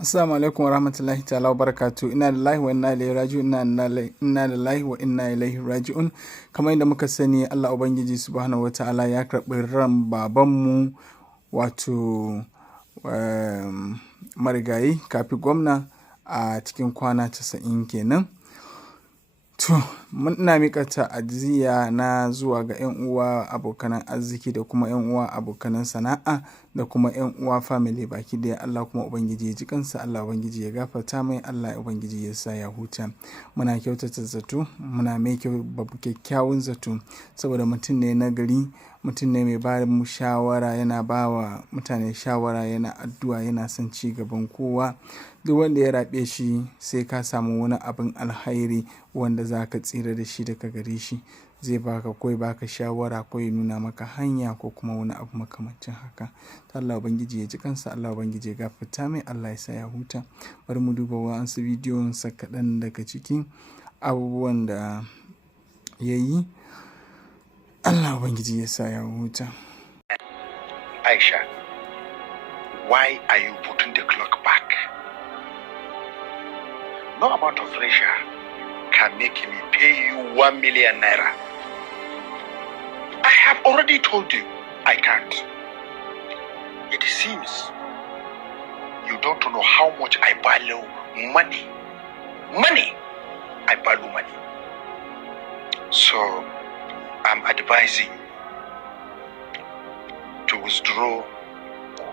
Assalamu alaikum warahmatullahi ta'ala wa barakatuh. Innalillahi wa inna ilaihi rajiun. Innalillahi wa inna ilaihi rajiun. Kamar yadda muka sani, Allah Ubangiji subhanahu wata'ala ya karɓi ran babanmu wato marigayi Kafi Gwamna a cikin kwana 90 kenan. To, ina miƙa ta'aziyya na zuwa ga 'yan uwa abokan arziki da kuma 'yan uwa abokan sana'a da kuma 'yan uwa family baki daya. Allah kuma Ubangiji ya ji kansa, Allah Ubangiji ya gafarta mai, Allah Ubangiji ya sa ya huta. Muna kyautata zato, muna mai kyakkyawan zato saboda mutum ne na gari, mutum ne mai ba mu shawara, yana ba wa mutane shawara, yana addu'a, yana son ci gaban kowa. Duk wanda ya raɓe shi sai ka samu wani abin alhairi wanda za ka tsira da shi daga gare shi. Zai baka baka shawara ko ya nuna maka hanya ko kuma wani abu makamancin haka. Allah Ubangiji ya ji kansa, Allah Ubangiji ya gafarta mai, Allah ya sa ya huta. Bari mu duba wa'ansu bidiyon sa kaɗan daga cikin abubuwan da ya yi. Allah Ubangiji ya sa ya huta. Aisha, why are you putting the clock back? No amount of pressure can make me pay you 1 million naira. I have already told you I can't. It seems you don't know how much I value money. Money! I value money. So, I'm advising to withdraw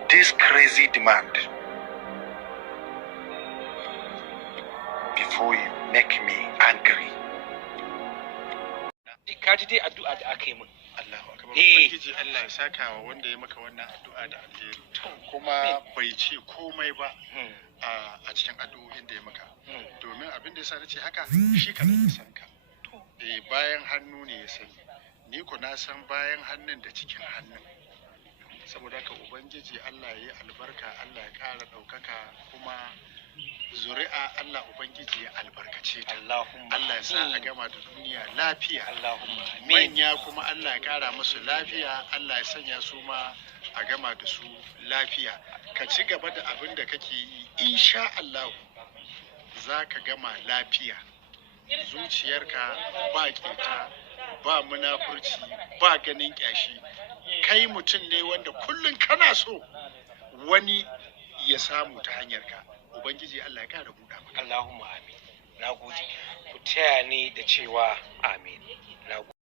this crazy demand before you make me angry. Kaji dai addu'a da aka yi min. Allahu akbar. Ubangiji Allah ya saka wa wanda ya maka wannan addu'a da alheri. Kuma bai ce komai ba a cikin addu'o'in da ya maka. Domin abin da yasa nace haka, shi kadai ya san ka. Bayan hannu ne ya sani. Ni ko na san bayan hannun da cikin hannun. Saboda haka Ubangiji Allah ya yi albarka, Allah ya ƙara ɗaukaka, kuma zuri'a Allah Ubangiji ya albarkace ta. Allah ya sa a gama da duniya lafiya. Manya kuma Allah ya ƙara musu lafiya, Allah ya sanya su ma a gama da su lafiya. Ka ci gaba da abin da kake yi, insha Allah za ka gama lafiya. Zuciyarka ba keta, ba munafurci, ba ganin ƙyashi. Kai mutum ne wanda kullum kana so wani ya samu ta hanyarka. Ubangiji Allah ya kara buɗa maka. Allahumma amin. Na gode. Ku taya ni da cewa amin. Na gode.